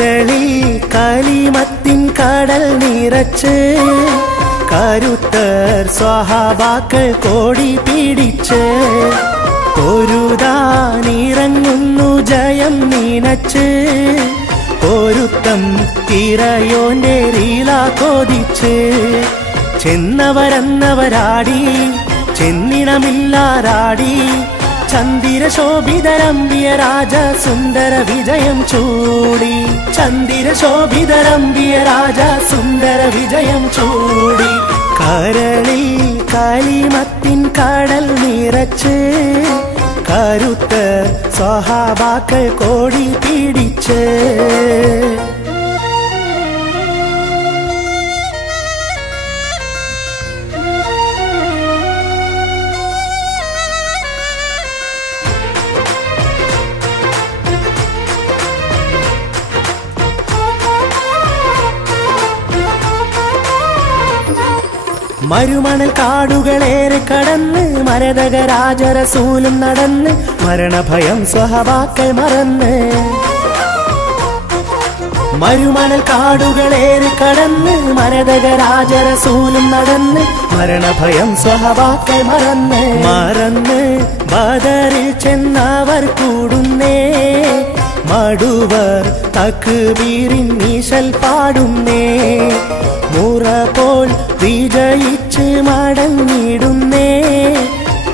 കരളിൽ കലിമത്തിൻ കടൽ നിറച്ച് കരുത്തർ സ്വഹാബാക്കൾ കോടി പിടിച്ച് പൊരുതാനിറങ്ങുന്നു ജയം നീനച്ച് ഒരുത്തം തിരയോന്റെ റീല കൊതിച്ച് ചെന്നവരന്നവരാടി ചെന്നിടമില്ലാരാടി ചന്ദിരശോഭിതരംബിയ രാജ സുന്ദര വിജയം ചൂടി ചന്ദിരശോഭിതരംബിയ രാജ സുന്ദര വിജയം ചൂടി കരളിൽ കലിമത്തിൻ കടൽ നിറച്ച് കരുത്ത സ്വഹാബാക്കൾ കോടി പിടിച്ച് മരുമണൽ കാടുകളേറെ കടന്ന് മരതക രാജരസൂലും നടന്ന് മരണഭയം സ്വഹബാക്കൾ മറന്ന് മരുമണൽ കാടുകളേറെ കടന്ന് മരതക രാജരസൂലും നടന്ന് മരണഭയം സ്വഹബാക്കൾ മറന്ന് മറന്ന് ബദറിൽ ചെന്നവർ കൂടുന്നേ മടുവർ തക്ബീറിൻ നീശൽ പാടുന്നേ മുറ പോൽ വിജയിച്ച് മടങ്ങിടുന്നേ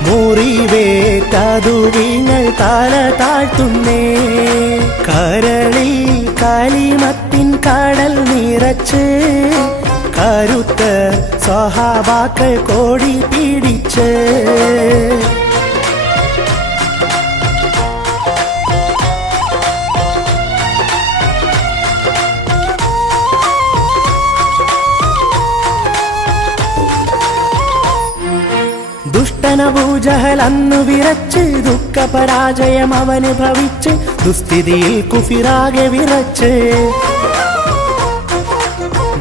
മുറിവേറ്റതുവിങ്ങൾ തല താഴ്ത്തുന്നേ കരളിൽ കലിമത്തിൻ കടൽ നിറച്ച് കരുത്ത സ്വഹാബാക്കൾ കോടി പിടിച്ച് ദുഷ്ടനബൂജഹൽ അന്നു വിറച്ച് ദുഃഖപരാജയം അവന് ഭവിച്ച് ദുസ്ഥിതിയിൽ കുഫിറാകെ വിറച്ച്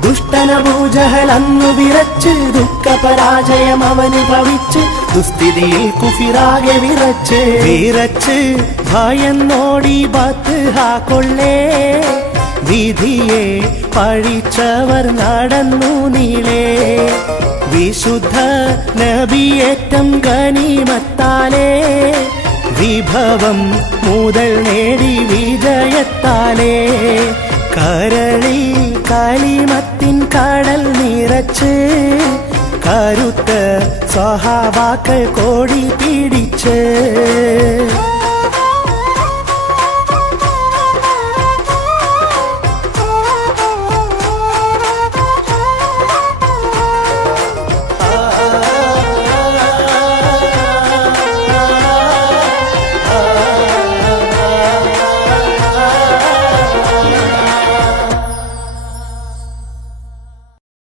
ദുഷ്ടനബൂജഹൽ അന്നു വിറച്ച് ദുഃഖപരാജയം അവന് ഭവിച്ച് ദുസ്ഥിതിയിൽ കുഫിറാകെ വിറച്ച് വിറച്ച് ഭയന്നോടി ബത്ഹാ കൊള്ളേ വിധിയെ പഴിച്ചവർ നടന്നു നീളേ വിശുദ്ധ നബിയേറ്റം ഗനീമത്താലേ വിഭവം മുതൽ നേടി വിജയത്താലേ കരളിൽ കലിമത്തിൻ കടൽ നിറച്ച് കരുത്ത സ്വഹാബാക്കൾ കോടി പിടിച്ച്